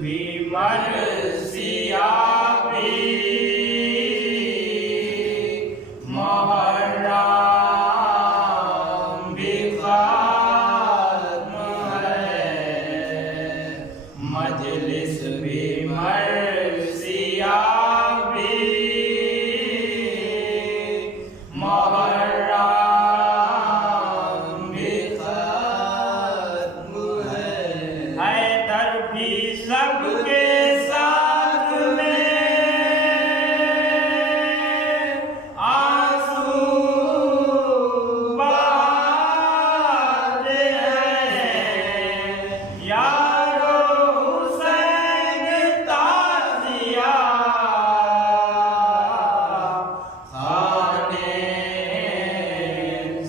भी मरसिया भी मुहर्रम भी खत्म है, मजलिस भी मरसिया भी मुहर्रम भी खत्म है। हैदर भी सबके साथ में आंसू बहाते हैं, यारो हुसैन ताज़िया खाने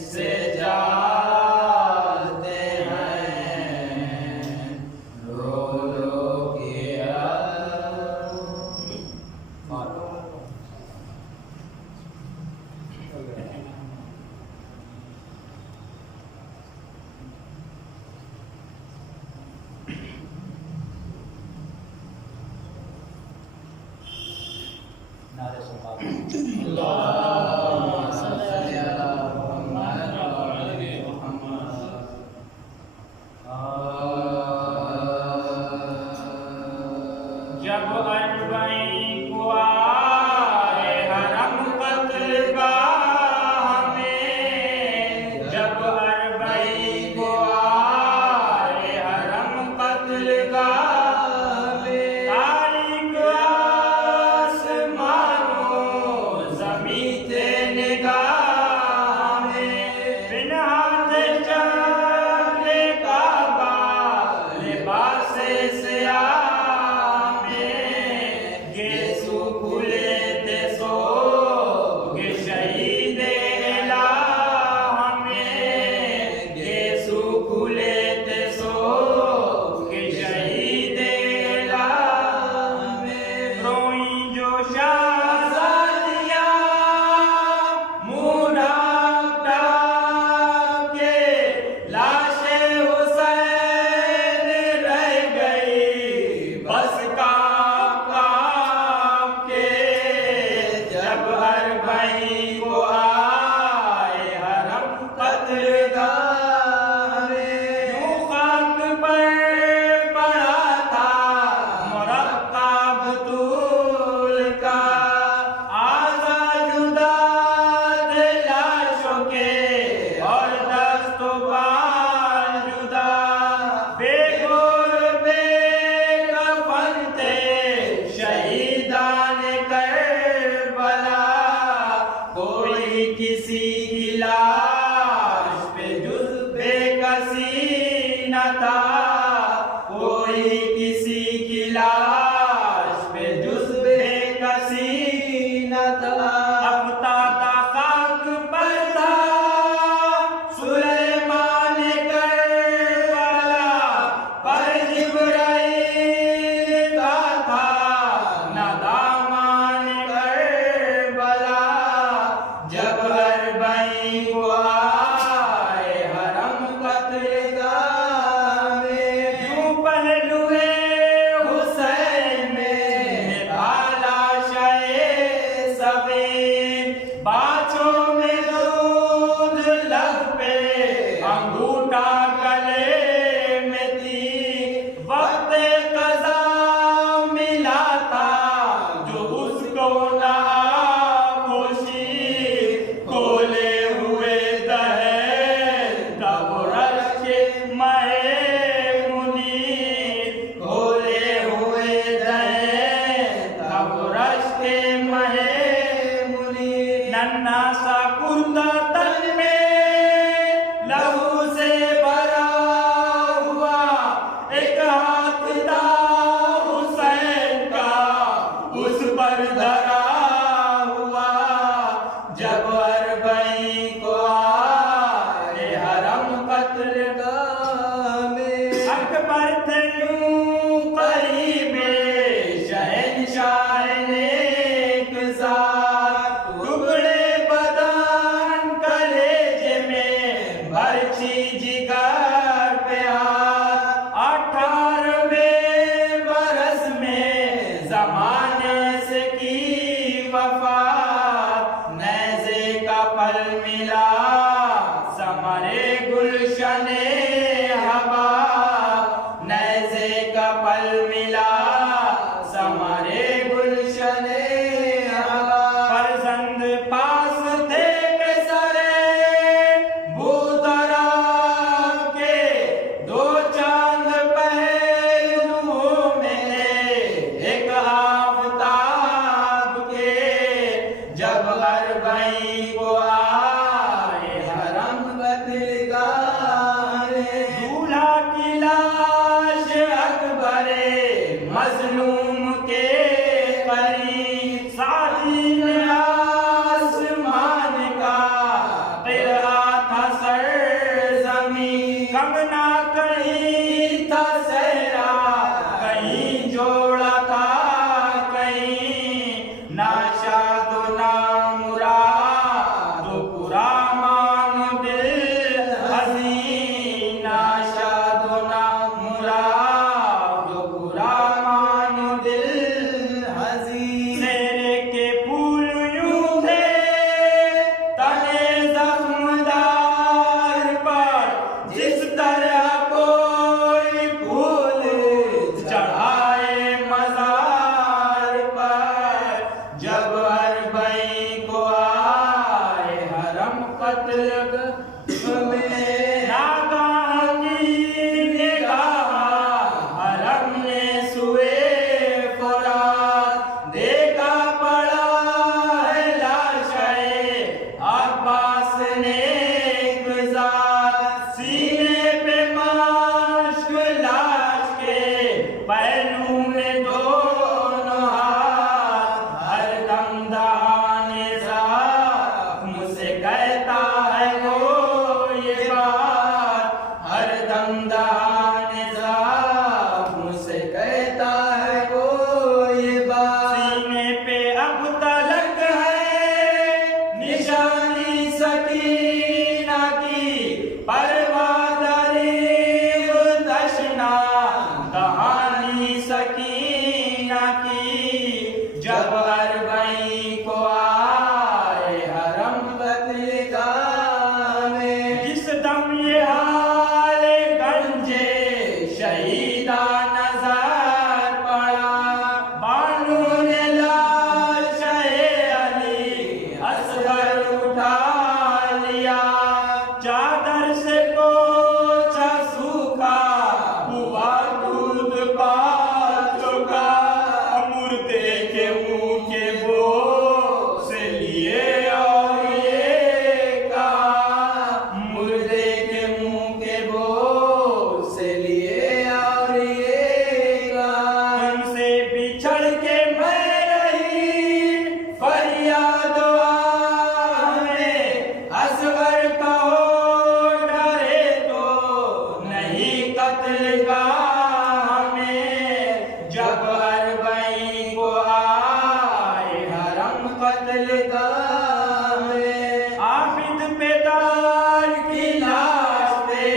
से जाते हैं, रो रो के जब अरबईं को आए हरम क़त्लगाह में, जब अरबईं को आए हरम क़त्लगाह में, तारीक आसमानों ज़मीं थे निगाह में, बिन हाथ चले काबा लिबासे सियाह किसी की लाश पे जुज़ बेकसी न था, कोई किसी की लाश पे जुज़ बेकसी न था। अफ्ताता खाक पर था सुलेमान करबला, पर जिब्राइल का था न दामान करबला। जब अरबईं को आए हरम क़त्लगाह में, यूं पहलुए हुसैन जमाने से की वफा, नैज़े का पल मिला समरे गुलशने हवा, नैज़े का पल मिला समरे गुलशने हवा। फर्जंद पास थे बेसरे बूतराब के, दो चांद पहलुओं में एक आफताब के, जब अरबई को आए हरम कत्लगाहे, दूल्हा की लाश अकबरे मजलूम के करीब, शादी में आसमान का क़िरा था सरज़मीं, कंगना कहीं था सहरा, कहीं जोड़ा था कहीं, ना शाद ना मुराद पूरा मान दिल हज़ीं, ना शाद ना मुराद पूरा मान दिल हज़ीं। सेरे के फूल यूं थे तने ज़ख्मदार पर, जिस तरह कोई फूल चढ़ाए मज़ार पर, जब अरबई को आए हरम कत्लगाह में, नागाह की निगाह हरम ने सुए फुरात, देखा पड़ा है लाशे अब्बास ने गुज़ार, सीने पे माश्क लाश के पहलू में दोनों हाथ, हरदम दहाने मुझसे कहता है वो ये बात, हरदम दहाने मुझसे कहता है वो ये बात। सीने पे अब तलक है निशानी सकीना की, परवादरी तशना कहानी सकीना की, जब अरबई को आए हरम कत्लगाह में, जिस दम ये हाल गंजे शहीदा नजर पड़ा, बानू ने लाशे अली असगर उठा लिया, चादर से पोंछा सूखा हुआ दूध पा चुका, मुर्दे के मुंह के बो से लिए और ये कहा, मुर्दे के मुंह के बो से लिए और ये कहा, तुमसे बिछड़ के मैं रही फरियाद में, असगर कहो डरे तो नहीं कत्लगाह में, जब अरबई को आए हरम कत्लगाह में, आबिद पेदार की लाश पे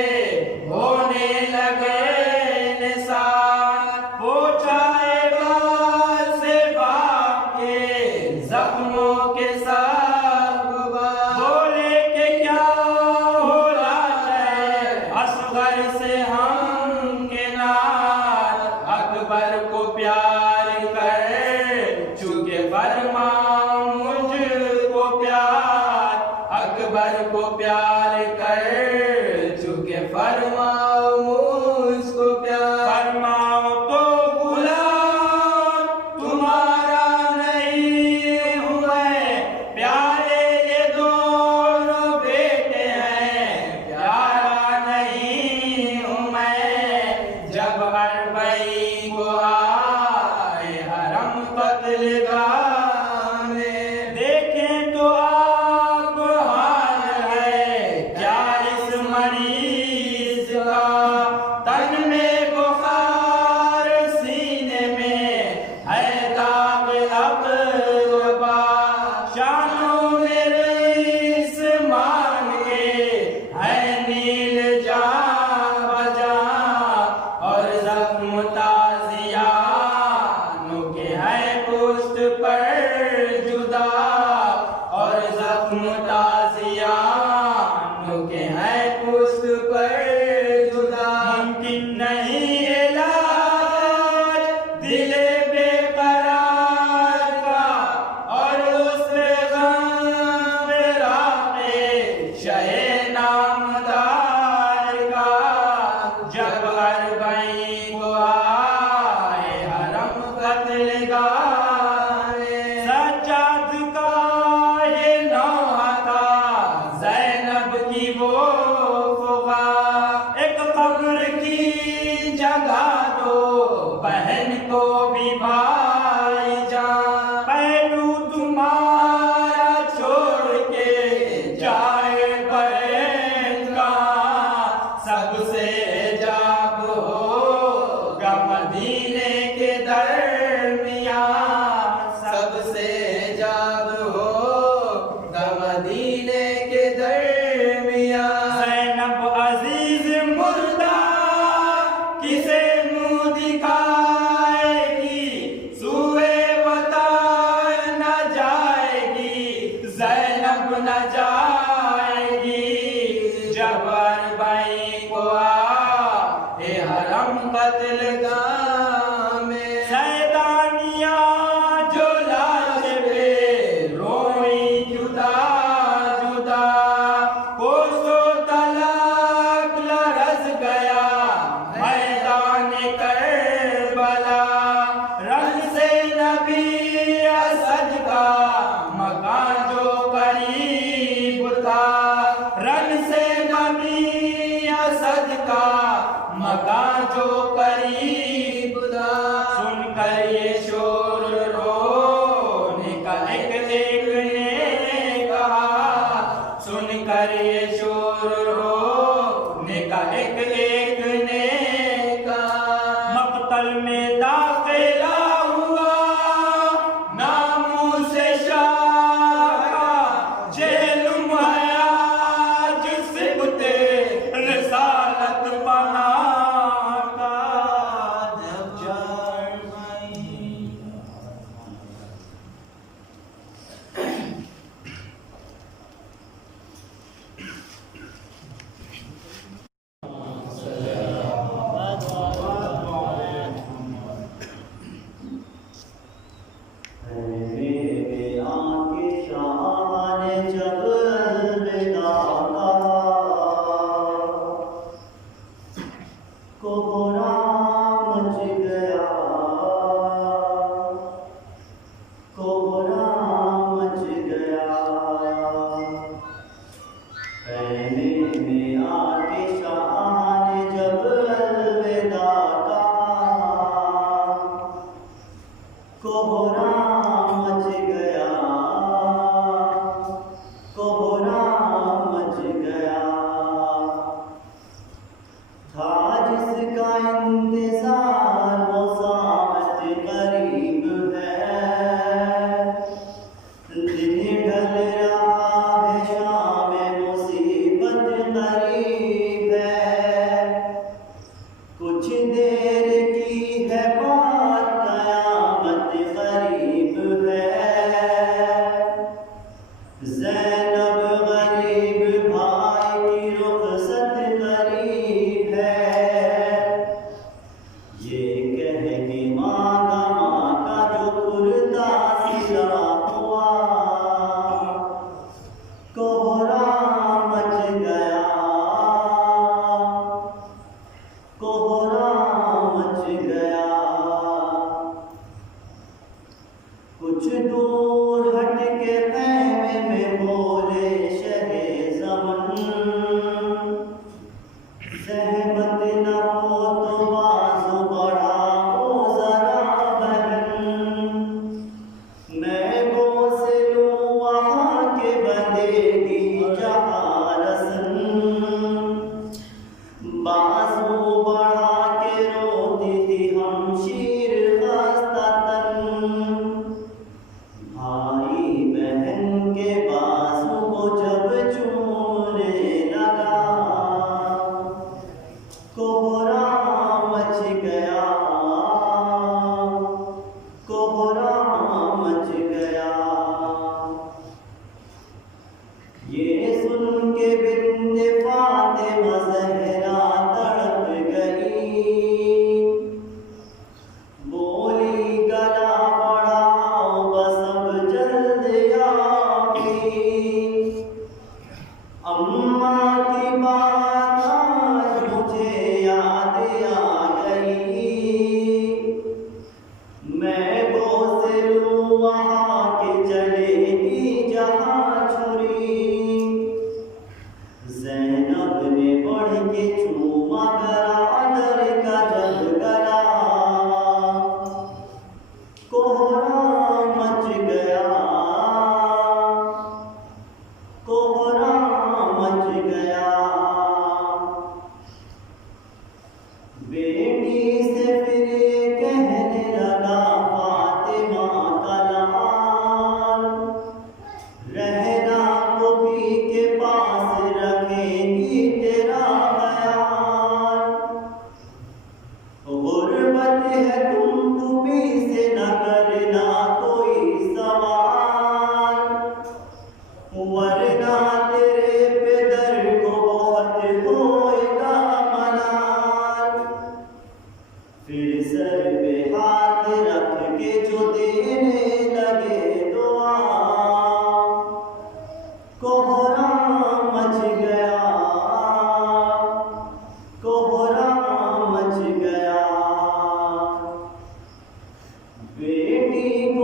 होने लगे निसार, पोछाए बाल से बाप के जख्मों के साथ बोले कि क्या हो रहा है असगर से हम के नार, अकबर को प्यार कर चुके फरमाओ मुझको प्यार, अकबर को प्यार कर चुके फरमाओ मुझको प्यार, फरमाओ तो गुलाम तुम्हारा नहीं हूँ मैं, प्यारे ये दोनों बेटे हैं प्यारा नहीं हूँ मैं, जब अरबई को आए हरम कत्लगाह में, देखें तो आप हाल है क्या इस मरीज का, तन में बुखार सीने में है दाग अक़बा, शानों में रईस मान के है नील जा बजा, और जख्म ताज़िया भी भाईजान, पहलू तुम्हारा छोड़ के जाए बहन का, सबसे जब होगा मदीने के दरमियाँ, सबसे जब होगा मदीने के दरमियाँ। ज़ैनब अजीज मुर्दा किसे मुँह दिखाएगी, सूए वतन न जाएगी, ज़ैनब न जाएगी, जब अरबईं को आए हरम कत्लगाह में। सैदानियाँ जो लाश पे रोई जुदा जुदा, कोसों तलक लरज़ गया मैदान करबला, रंग से नबी असद का मकान जो करीब था, रंग से नबी असद का मकान जो करीब था। सुनकर ये शोर रोने का एक एक ने कहा, सुनकर ये शोर रोने का एक एक ने कहा, मक़तल में दाखिला हुआ नामूसे शाह का, जेलुम है आज सिबते रिसालत बना का, जब चार भाई।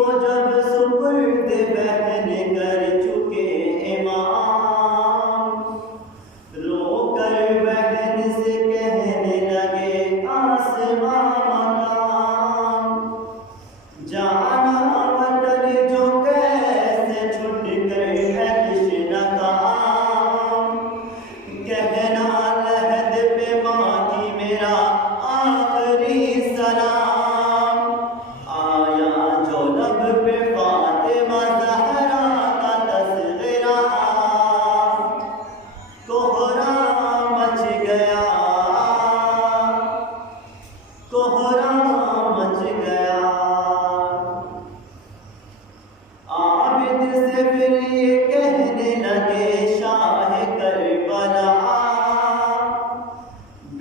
को जब सुपुर्द बहन कर चुके इमाम, रोकर बहन से कहने लगे आसमां मकाम, जाना वतन जो कैसे छुट कर है कृष्ण काम, कहना लहद पे माँ की मेरा आखिरी सलाम, आया जो लब पे फातिमा ज़हरा का तस्वीरा, कोहरा मच गया, कोहरा मच गया। आबिद से फिर ये कहने लगे शाह करबला,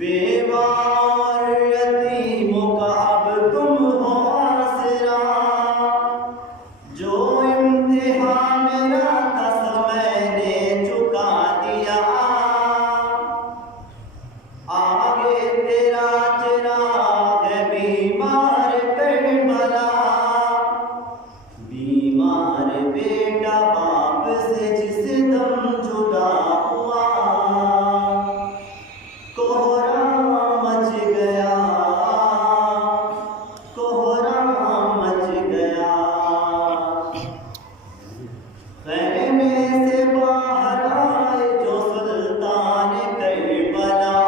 बेवा और यतीमों का अब तुम हो आसरा, जो इम्तिहान मेरा था मैंने चुका दिया, आगे तेरा चिराग है बीमार करबला, बीमार बेटा बाप से जिस दम जुदा हुआ, कोहरा मच गया, कोहरा मच गया। खैमे से बाहर आए जो सुल्तान करबला,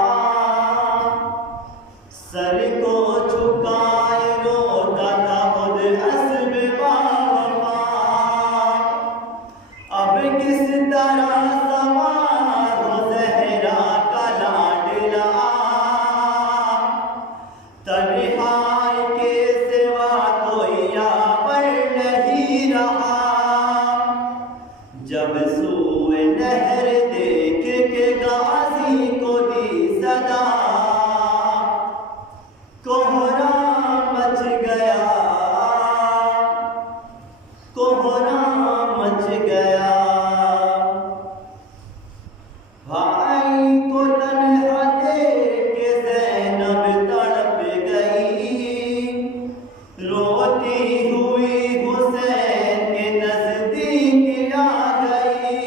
सर को झुकाए रोता था खुद हस्ब बावफा, अब किस तरह सवार हो ज़हरा का लाडला, तन्हाई के सिवा कोई यहाँ पर नहीं रहा, जब सूए नहर देख के गाजी को दी सदा, कोहरा मच गया, कोहरा मच गया। भाई को तन्हा देख के ज़ैनब तड़प गई, रोती हुई हुसैन के नज़दीक आ गई,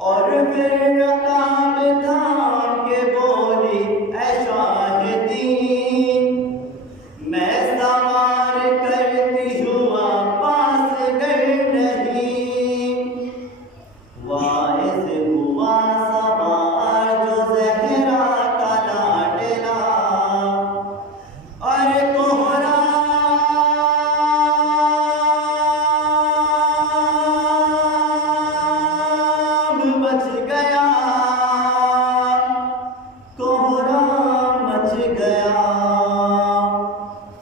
और फिर रकाब थाम के बोली ऐ शाहिदी, मैं सवार करती हूँ पास कर नहीं, वाइस हुआ सवार जो ज़हरा का लाडला, और कोहरा मच गया, कोहरा मच गया।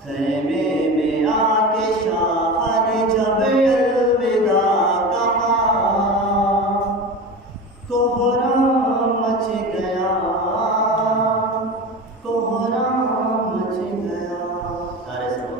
खैमे में आके शाह ने जब अलविदा कहा, कोहरा मच गया, कोहरा मच गया। सारे सब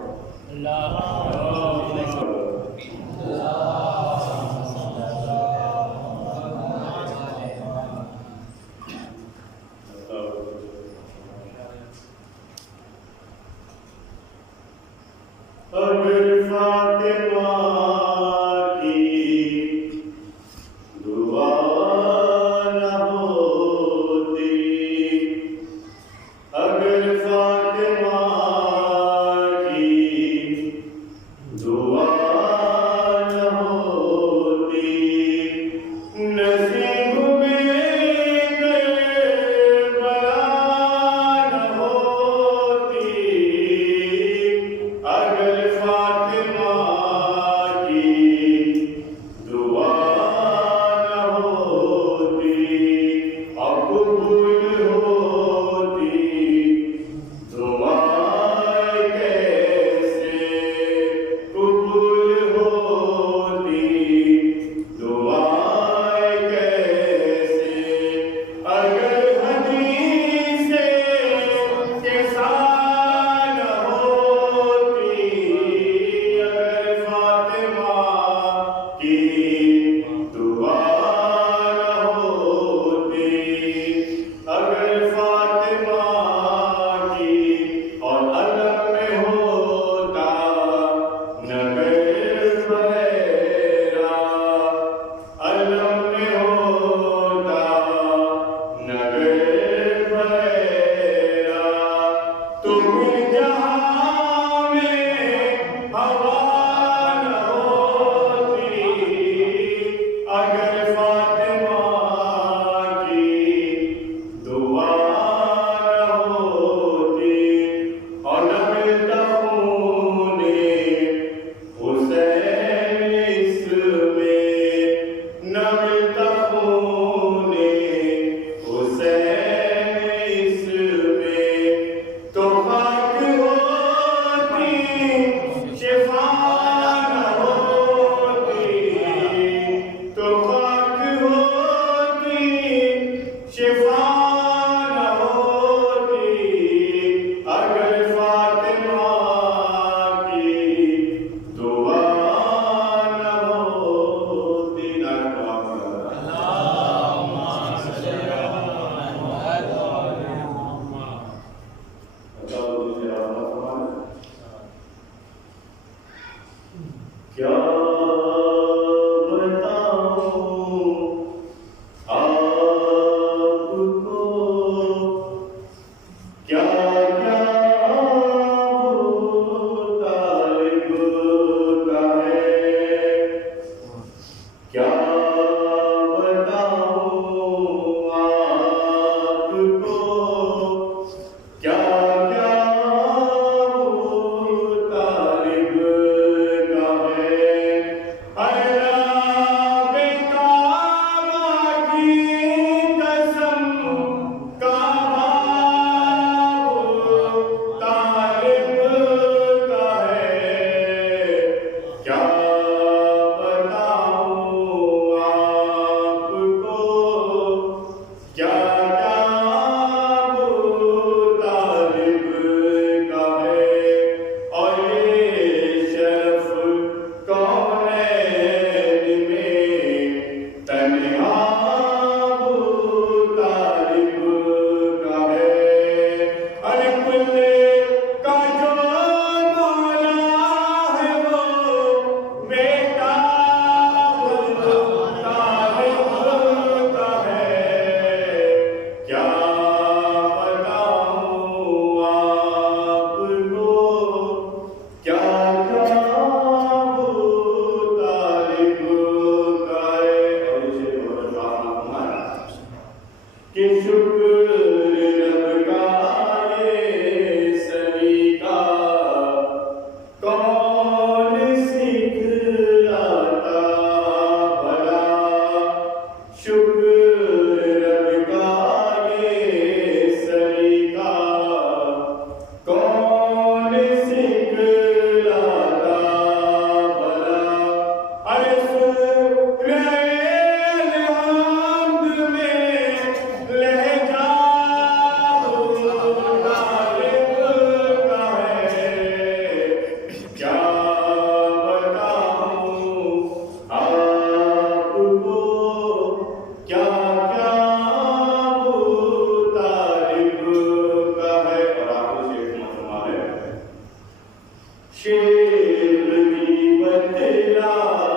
शेर की बतलाइए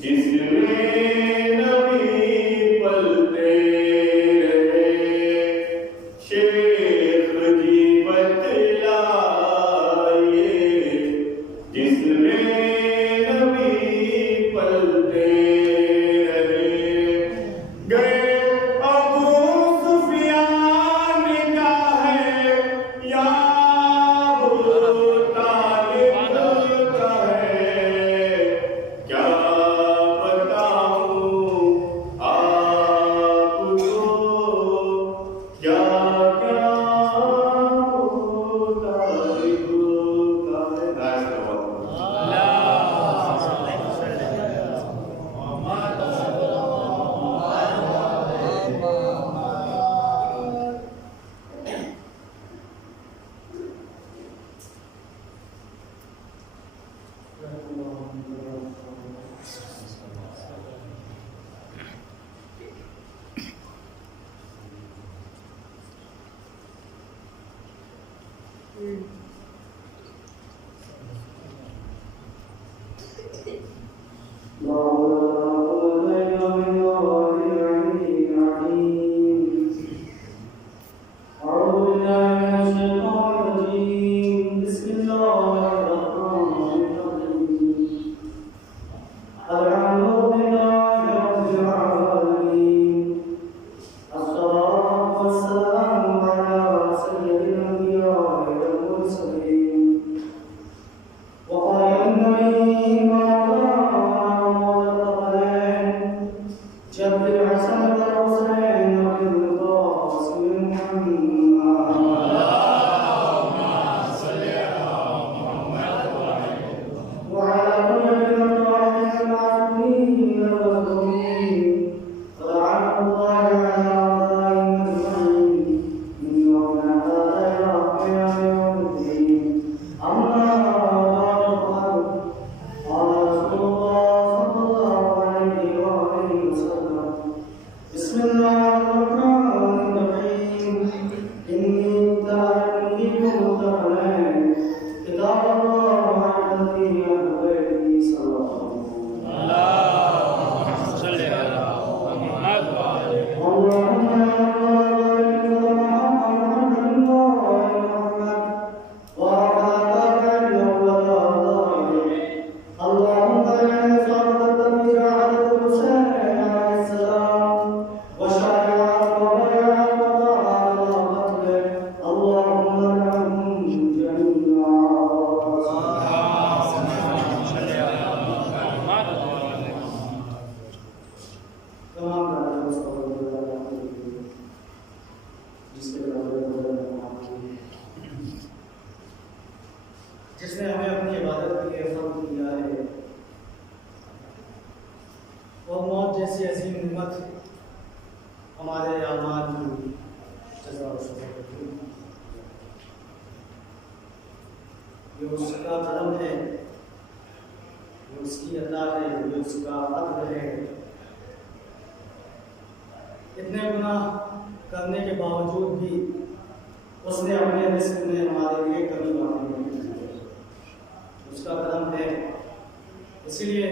जिसमें नबी पलते रहे। शेर की बतलाइए जिसमें नबी पलते रहे। गए अबू सुफियान का है या जिसने हमें अपनी इबादत के लिए फर्ज किया है, और मौत जैसी अजीम निमत हमारे आमाल की सजा और सजा करती है। ये उसका करम है, ये उसकी अता है, ये उसका अदल है। इतने गुनाह करने के बावजूद भी उसने अपने रिस्क में हमारे लिए कमी बाकी नहीं की। उसका करम है, इसीलिए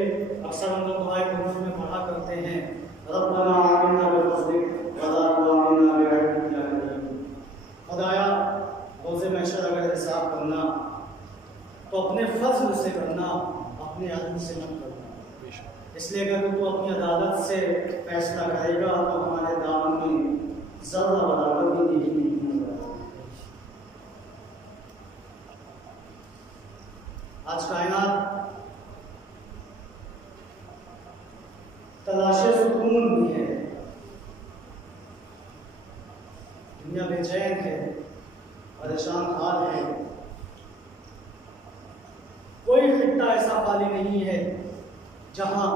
अक्सर हम लोग दुआए कुनूत में पढ़ा करते हैं, रब्बना आमिना बिफज़लिक वला तुआमिना बिअफ़विक या करीम। खुदाया रोज़े महशर अगर हिसाब करना तो अपने फज़ल से करना, अपने अदल से मत करना। इसलिए अगर तू अपनी अदालत से फैसला करेगा तो हमारे दामन में ज़र्रा बराबर भी नहीं होगा। आज कायनात तलाशे सुकून भी है, दुनिया बेचैन है, परेशान हाल है। कोई खित्ता ऐसा खाली नहीं है जहां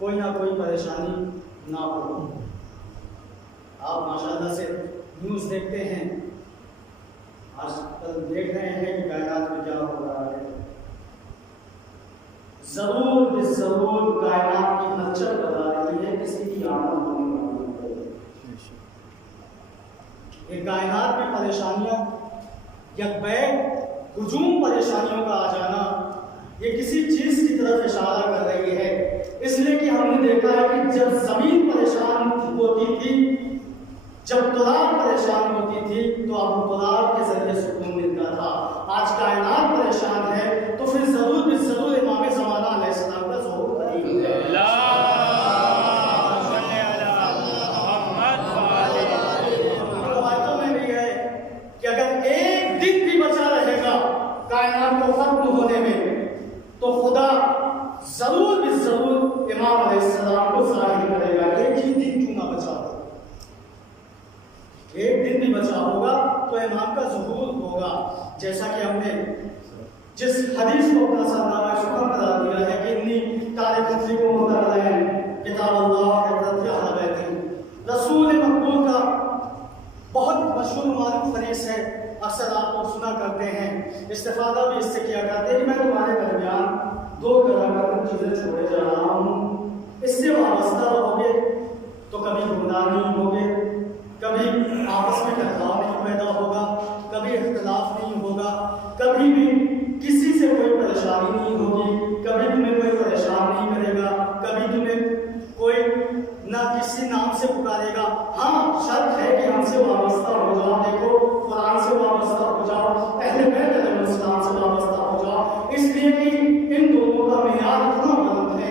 कोई ना कोई परेशानी ना हो। आप माशाअल्लाह से न्यूज़ देखते हैं, आजकल देख रहे हैं कि कायनात में क्या हो रहा है। जरूर कायनात की हलचल बता रही है, किसी की आमद होने वाली है। ये कायनात में परेशानियां यकबैग हुजूम परेशानियों का आ जाना ये किसी चीज की तरफ इशारा कर रही है, इसलिए कि हमने देखा है कि जब जमीन परेशान होती थी, जब तुराब परेशान होती थी, तो अब तुराब के जरिए सुकून मिलता था। आज कायनात परेशान है तो फिर जरूर इमाम ज़माना अलैहिस्सलाम का ज़ुहूर करेंगे। रवायतों में भी है कि अगर एक दिन भी बचा रहेगा कायनात को खत्म होने में, तो खुदा जरूर इमाम अलैहिस्सलाम को ज़ाहिर करेगा। एक ही दिन क्यों ना बचा हो, एक दिन भी बचा होगा तो इमाम का ज़ुहूर होगा। जैसा कि हमने जिस हदीस को अपना सरनामा शुक्र करार दिया है कि इन्नी तारीफ़ को मुतअल्लिक़ किताब अल्लाह रसूल मकबूल का बहुत मशहूर मारूफ हदीस है, अक्सर आप लोग सुना करते हैं, इस्तेफादा भी इससे किया करते हैं कि मैं तुम्हारे दरमियान दो गैर चीज़ें छोड़े जा रहा हूँ, इससे वाबस्ता रहोगे तो कभी गुमराह नहीं होगे, कभी आपस में टकराव नहीं पैदा होगा, कभी इख्तिलाफ नहीं होगा, कभी भी किसी से कोई परेशानी नहीं होगी, कभी तुम्हें कोई परेशान नहीं करेगा, कभी तुम्हें कोई ना किसी नाम से पुकारेगा। हाँ, शर्त है कि हमसे वाबस्ता हो जाओ, देखो कुरान से वाबस्ता हो जाओ, अहले बैत अलैहिस्सलाम से वाबस्ता हो जाओ, इसलिए कि इन दोनों का मेयार इतना बुलंद है,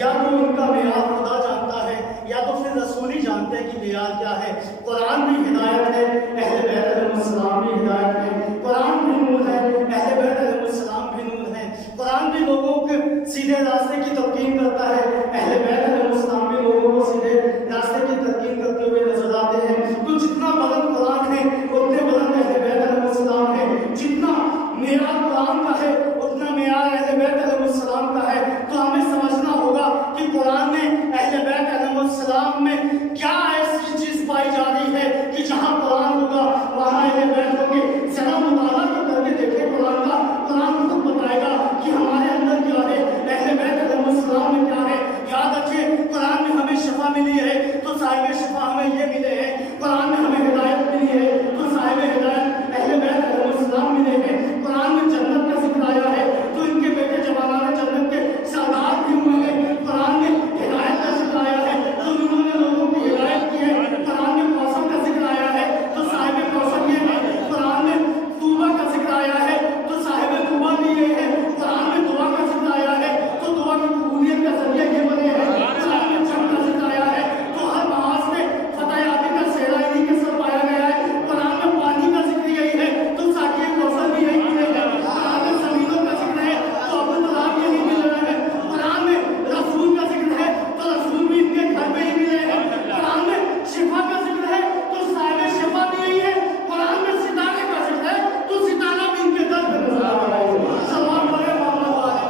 या तो इनका मेयार खुदा जानता है या तो फिर रसूल ही जानते हैं कि मेयार क्या है। कुरान भी हिदायत है, अहले बैत अलैहिस्सलाम भी हिदायत है, कुरान भी नूर है, अहले बैत अलैहिस्सलाम भी नूर है, कुरान भी लोगों के सीधे रास्ते की तलकीन करता है, अहले बैत अलैहिस्सलाम भी लोगों को सीधे रास्ते की तलकीन करते हुए नजर आते हैं। तो जितना बुलंद कुरान है उतने बुलंद अहले बैत अलैहिस्सलाम है, जितना मेयार कुरान का है उतना मेयार अहले बैत अलैहिस्सलाम का है। तो हमें समझना होगा कि कुरान में अहले बैत अलैहिस्सलाम में क्या ऐसी चीज पाई जा रही है कि जहां कुरान होगा वहां अहले बैत होंगे। जरा मुताला करके देखें कुरान का, कुरान खुद बताएगा कि हमारे अंदर क्या है, अहले बैत अलैहिस्सलाम में क्या है। याद रखिए, कुरान में हमें शिफा मिली है तो साहिब शिफा हमें ये मिले हैं, कुरान में हमें हिदायत मिली है तो साहिब हिदायत अहले बैत अलैहिस्सलाम मिले हैं। कुरान में जन्नत का जिक्र आया है तो इनके बेटे जवानात जन्नत के सादात भी हुए हैं। कुरान में हिदायत का जिक्र आया है तो उन्होंने लोगों को हिदायत की है। कुरान में कौसर का जिक्र आया है तो साहिब कौसर ये है। कुरान में तूबा का जिक्र आया है तो साहिब तूबा भी ये है। कुरान में दुआ का जिक्र आया है तो दुआ की कबूलियत का जरिया ये बने हैं। कुरान में जंग का जिक्र आया है तो हर नमाज में फतह याबी का सेहरा इन्हीं के सर पाया गया है। कुरान में पानी का जिक्र यही है तो साकिए कौसर भी यही मिलेगा। कुरान में जमीनों का जिक्र है तो अब्दुल कलाम यही मिल रहे हैं। कुरान में रसूल का जिक्र है तो रसूल भी इनके घर में ही मिले हैं। कुरान में शिफा का जिक्र है तो साहिब शिफा भी यही है। कुरान में सितारे का जिक्र है तो सितारा भी इनके दर पे नजर आ रहा है। सवाल पड़े मोहम्मद वाले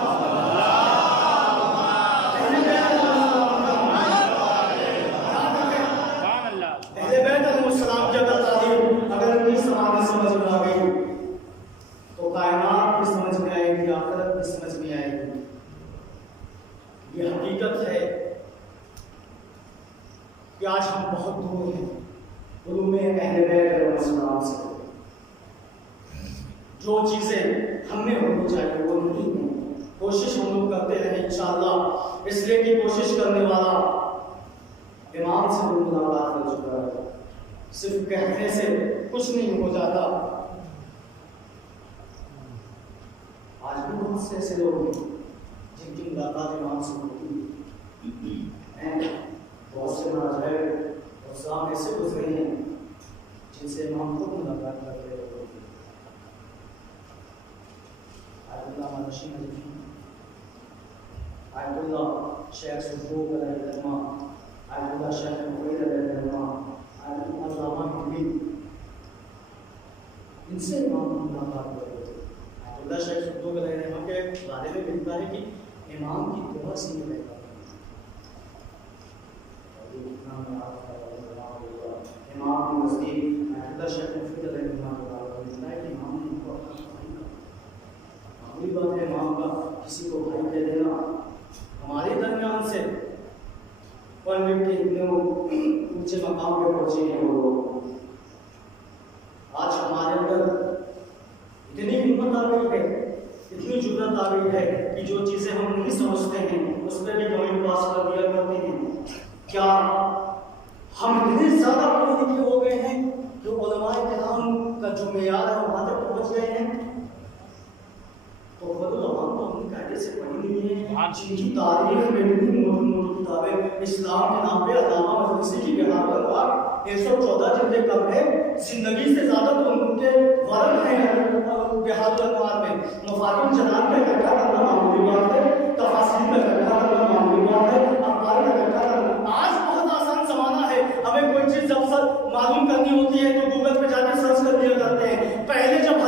अहले बैत अलैहिस्सलाम की अगर तारीफ अगर इनकी समाज समझ में आ गई तो कायनात भी समझ में आएगी, आखिरत भी समझ में आएगी। ये हकीकत है कि आज हम बहुत दूर हैं उलूम अहले बैत अलैहिस्सलाम से। जो चीजें हमें होनी चाहिए वो नहीं है। कोशिश हम लोग करते रहे इंशाअल्लाह, इसलिए कि कोशिश करने वाला इमाम से भी मुलाकात कर चुका है। सिर्फ कहने से कुछ नहीं हो जाता। आज भी बहुत से ऐसे लोग हैं जिनकी मुलाकात इमाम से होती है। बहुत से नाज़रीन और सामने ऐसे गुजरे हैं जिनसे इमाम खुद मुलाकात कर रहे हैं। आयतुल्लाह शेख सुब्बूक अलैहिर्रहमा, आयतुल्लाह शेख मुक़ीद अलैहिर्रहमा, आयतुल्लाह अल्लामा हिंदी, इनसे इमाम मुलाकात कर रहे थे। आयतुल्लाह शेख सुब्बूक अलैहिर्रहमा के बारे में मिलता है कि इमाम की दुआ सीने में इमाम के नज़दीक आयतुल्लाह शेख मुक़ीद अलैहिर्रहमा के बारे में मिलता है कि इमाम ने उनको अपना भाई कहा। मामूली बात है इमाम का किसी को भाई कह देना। हमारे दरमियान से पढ़ लिख के इतने ऊंचे मकाम पे पहुंचे हैं वो लोग। आज हमारे अंदर जाती है कि जो चीज़ें हम नहीं समझते हैं उस पर भी कमेंट पास कर दिया करते हैं। क्या हम इतने ज़्यादा पढ़े लिखे हो गए हैं कि उलमाए किराम का जो मेयार है वहाँ तक पहुँच गए हैं? तो हमने कायदे से पढ़ी नहीं है, जिनकी तारीख में भी मोटी किताबें इस्लाम के नाम पे अल्लामा मजलिसी की बिहार पर 114 जिल्दे कम है, जिंदगी से ज़्यादा तो उनके वर्ग हैं बिहार में। मफातिल जनान का इकट्ठा करना मामूली बात है, तफासील का इकट्ठा करना मामूली बात है, अखबार का इकट्ठा करना आज बहुत आसान ज़माना है। हमें कोई चीज़ जब सर मालूम करनी होती है तो गूगल पे जाकर सर्च कर दिया करते हैं। पहले जब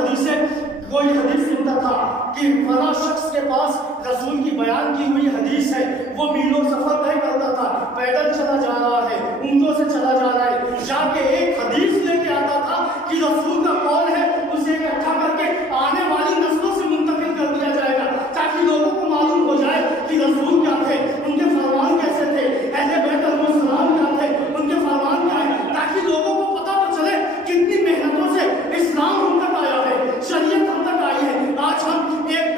कोई हदीस सुनता था कि फला शख्स के पास रसूल की बयान की हुई हदीस है, वो मीलों सफर तय करता था, पैदल चला जा रहा है, ऊंटों से चला जा रहा है, जाके एक हदीस लेके आता था कि रसूल का कौल है, उसे इकट्ठा करके आने वाली नस्लों से मुंतकिल कर दिया जाएगा ताकि लोगों को मालूम हो जाए कि रसूल क्या थे, उनके फरमान कैसे थे, अहले बैत अलैहिस्सलाम क्या थे, उनके फरमान क्या है, ताकि लोगों को पता तो चले कितनी मेहनतों से इस्लाम हम तक आया है, शरीयत हम तक आई है। आज हम एक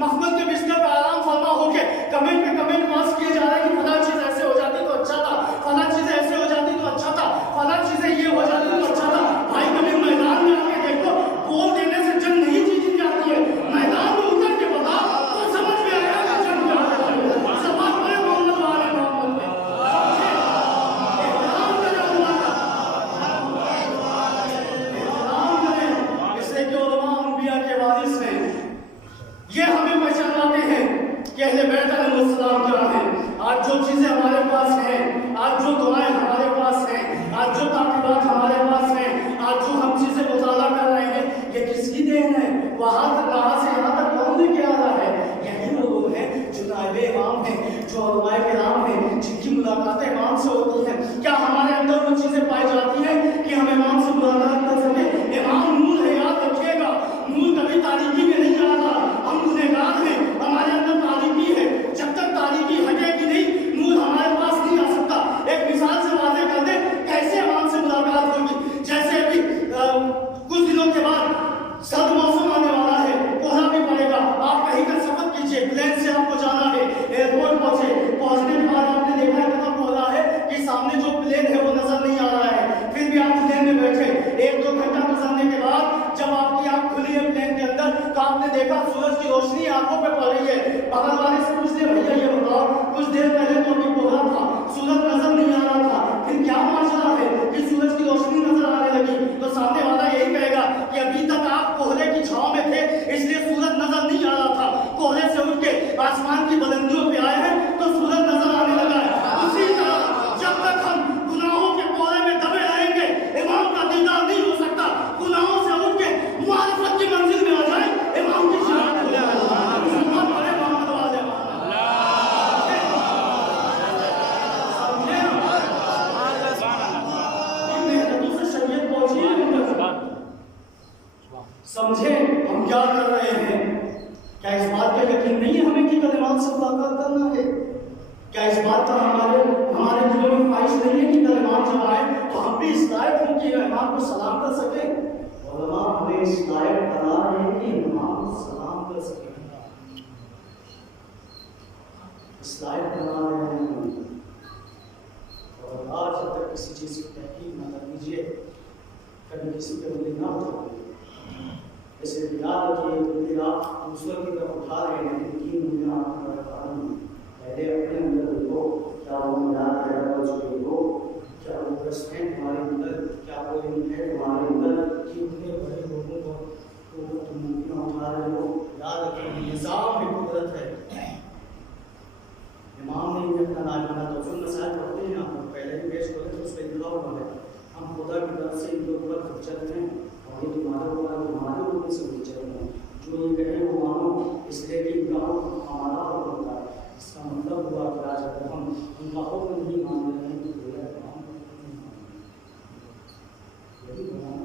मखमल के बिस्तर पर आराम फरमा होके कमेंट पे कमेंट पास किए जा रहे हैं कि फला चीज ऐसे हो जाती तो अच्छा था, फला चीज ऐसे हो जाती तो अच्छा था, फला चीजें ये हो जाती तो अच्छा था। भाई कभी मैदान में आके देखो, बोल देने से जंग नहीं जीती जाती है, मैदान में उतर के बता तो समझ में आएगा कि जंग क्या है। समाज बड़े मोहम्मद वाले मोहम्मद में एहतराम करें एहतराम करें, इसलिए कि उलमा अंबिया के वारिस हैं। ये हमें पहचानाते हैं कि अहले बैत अलैहिस्सलाम क्या है। आज जो चीजें हमारे पास हैं, आज जो दुआएं हमारे पास हैं, आज जो ताक़ीबात हमारे पास हैं, आज जो हम चीजें मुताला कर रहे हैं, ये किसकी देन है? वहां से यहाँ तक कौन लेके आ रहा है? यही वो लोग हैं जो नायब इमाम हैं, जो उलमाए किराम हैं, जिनकी मुलाकातें इमाम से होती हैं। क्या हमारे अंदर वो चीजें पाई जाती हैं कि हम इमाम से मुलाकात कर सकें? इमाम नूर है, याद रखिएगा, नूर कभी तारीकी में नहीं आता। हम गुनहगार हैं, हमारे अंदर तारीकी है, जब तक तारीकी हटेगी नहीं नूर हमारे पास नहीं आ सकता। एक मिसाल से वाज़ेह कर दे कैसे इमाम से मुलाकात होगी। जैसे अभी कुछ दिनों के बाद सर्द मौसम आने वाला है, कोहरा भी पड़ेगा, आप कहीं का सफर कीजिए, प्लेन से आपको जाना है, एयरपोर्ट पहुंचने के बाद आपने देखा है इतना कोहरा है कि सामने जो प्लेन है वो नजर नहीं आ रहा है, फिर भी आप प्लेन में बैठे 1-2 घंटा गुजरने के बाद जब आपकी आंख खुली है प्लेन के अंदर तो आपने देखा सूरज की रोशनी आंखों पे पड़ रही है। बगल वाले से पूछते भैया ये बताओ, कुछ देर पहले तो अभी कोहरा था, सूरज नजर नहीं आ रहा था, फिर क्या माजरा है कि सूरज की रोशनी नजर आने लगी? तो सामने वाला यही कहेगा कि अभी तक आप कोहरे की छांव में थे इसलिए सूरज नजर नहीं आ रहा था, कोहरे से उठ के आसमान की बुलंदियों पे आए हैं तो सूरज नजर आने लगा है। उसी तरह जब तक हम गुनाहों के कोहरे में दबे रहेंगे इमाम का दीदार नहीं हो सकता। गुनाहों से उठ के मारिफत की मंजिल में आ जाए, इमाम की शहादत हो जाए। समझे हम क्या कर रहे हैं? क्या इस बात का यकीन नहीं है हमें कि कल इमाम से मुलाकात करना है? क्या इस बात का हमारे दिलों में ख्वाहिश नहीं है कि कल इमाम जब आए तो हम भी इस लायक हों कि इमाम को सलाम कर सकें? उलमा हमें इस लायक बना रहे हैं कि इमाम को सलाम कर सकें, इस लायक बना रहे हैं। और आज जब तक किसी चीज़ की तहकीक न कर लीजिए, कभी किसी पे उंगली ना उठाइए। जैसे याद रखिए कि आप दूसरों की तरफ उठा रहे हैं, लेकिन उंगलियां आपकी तरफ आ रही हैं। पहले अपने अंदर देखो, क्या वो मिलाद पैदा हो चुके हो, क्या वो प्रश्न है तुम्हारे अंदर, क्या वो है तुम्हारे अंदर कि उतने बड़े लोगों को तुम उंगलियां उठा रहे हो। याद रखिए निज़ाम में कुदरत है। इमाम ने इन्हें अपना नाम बना तो जो मसाइल पढ़ते हैं आप पहले ही पेश करें तो उस पर इल्ज़ाम बने हम खुदा की तरफ से इनके ऊपर खर्चत हैं और ये तुम्हारे ऊपर से खर्चत हैं। जो ये कहे वो मानो, इसलिए कि इनका हमारा होता है। इसका मतलब हुआ कि आज अगर हम उनका हुक्म नहीं मान रहे हैं तो यही बनाना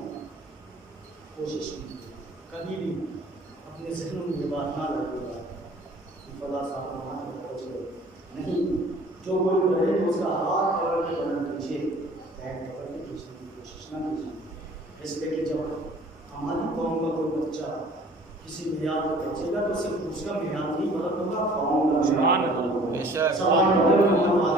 कोशिश कीजिए। कभी भी अपने ज़हनों में ये बात ना लगेगा कि फला साहब वहाँ तक पहुँचे नहीं। जो कोई रहे तो उसका हाथ पकड़ के बना कीजिए, पैर पकड़ के खींचने की कोशिश ना कीजिए। इसलिए कि जब हमारी कौम का कोई बच्चा किसी मियाद को पहुंचेगा तो सिर्फ उसका मियाद नहीं बदल होगा, कौम का सुभान मियाद अल्लाह। बदल बेशक। सवाल बदल मोहम्मद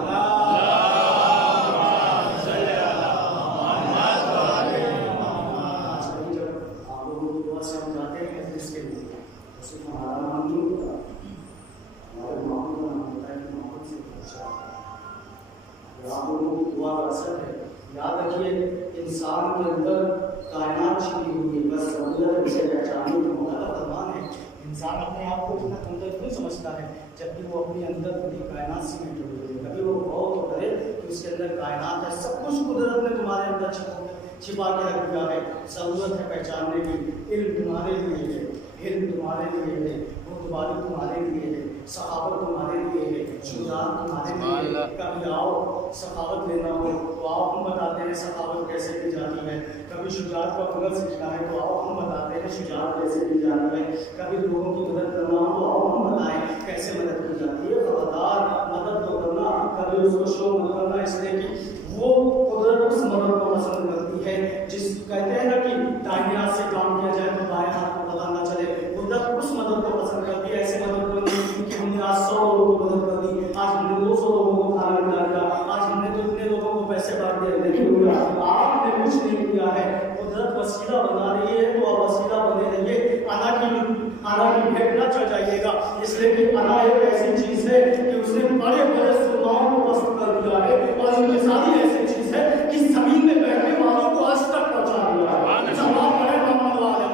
याद रखिए इंसान के अंदर कायनात छिपी हुई है, बस ज़रूरत उसे पहचानने की मौका का फरमान है। इंसान अपने आप को इतना कमतर क्यों समझता है जबकि वो अपने अंदर पूरी कायनात से मिली हुई है। कभी वो गौर तो करे कि उसके अंदर कायनात है, सब कुछ कुदरत ने तुम्हारे अंदर छिपा के रख दिया है। ज़रूरत है पहचानने की, इल्म तुम्हारे लिए है, इल्म तुम्हारे लिए है, बुर्दबारी तुम्हारे लिए है, सखावत तुम्हारे लिए है, शुजाअत तुम्हारे लिए है। कभी आओ सखावत लेना हो तो आओ हम बताते हैं सखावत कैसे की जाती है। कभी शुजाअत का हुनर सीखना है तो आओ हम बताते हैं शुजाअत कैसे की जाती है। कभी लोगों की मदद करना हो तो आओ हम बताएं कैसे मदद की जाती है। खबरदार मदद तो करना, कभी उसको शो मत करना, इसलिए कि वो कुदरत उस मदद को पसंद करती है जिस कहते हैं ना कि दाहिने हाथ से काम किया जाए तो बाएं हाथ को पता ना चले। कुदरत उस मदद को पसंद करती है, ऐसे मदद को नहीं कि हमने आज 100 लोगों को मदद कर दी, आज हमने 200 लोगों को खाना खिला दिया, आज हमने तो इतने लोगों को पैसे बांट दिए। नहीं हुआ, आपने कुछ नहीं किया है। कुदरत वसीला बना रही है तो आप वसीला बने रहिए, अना की भेंट न चढ़ जाइएगा। इसलिए कि अना एक ऐसी चीज है कि उसने बड़े बड़े सुरमाओं को पस्त कर दिया है और उनकी सारी ऐसी चीज है कि जमीन में बैठने वालों को आज तक पहुंचा दिया है। जवाब पड़े मोहम्मद वाले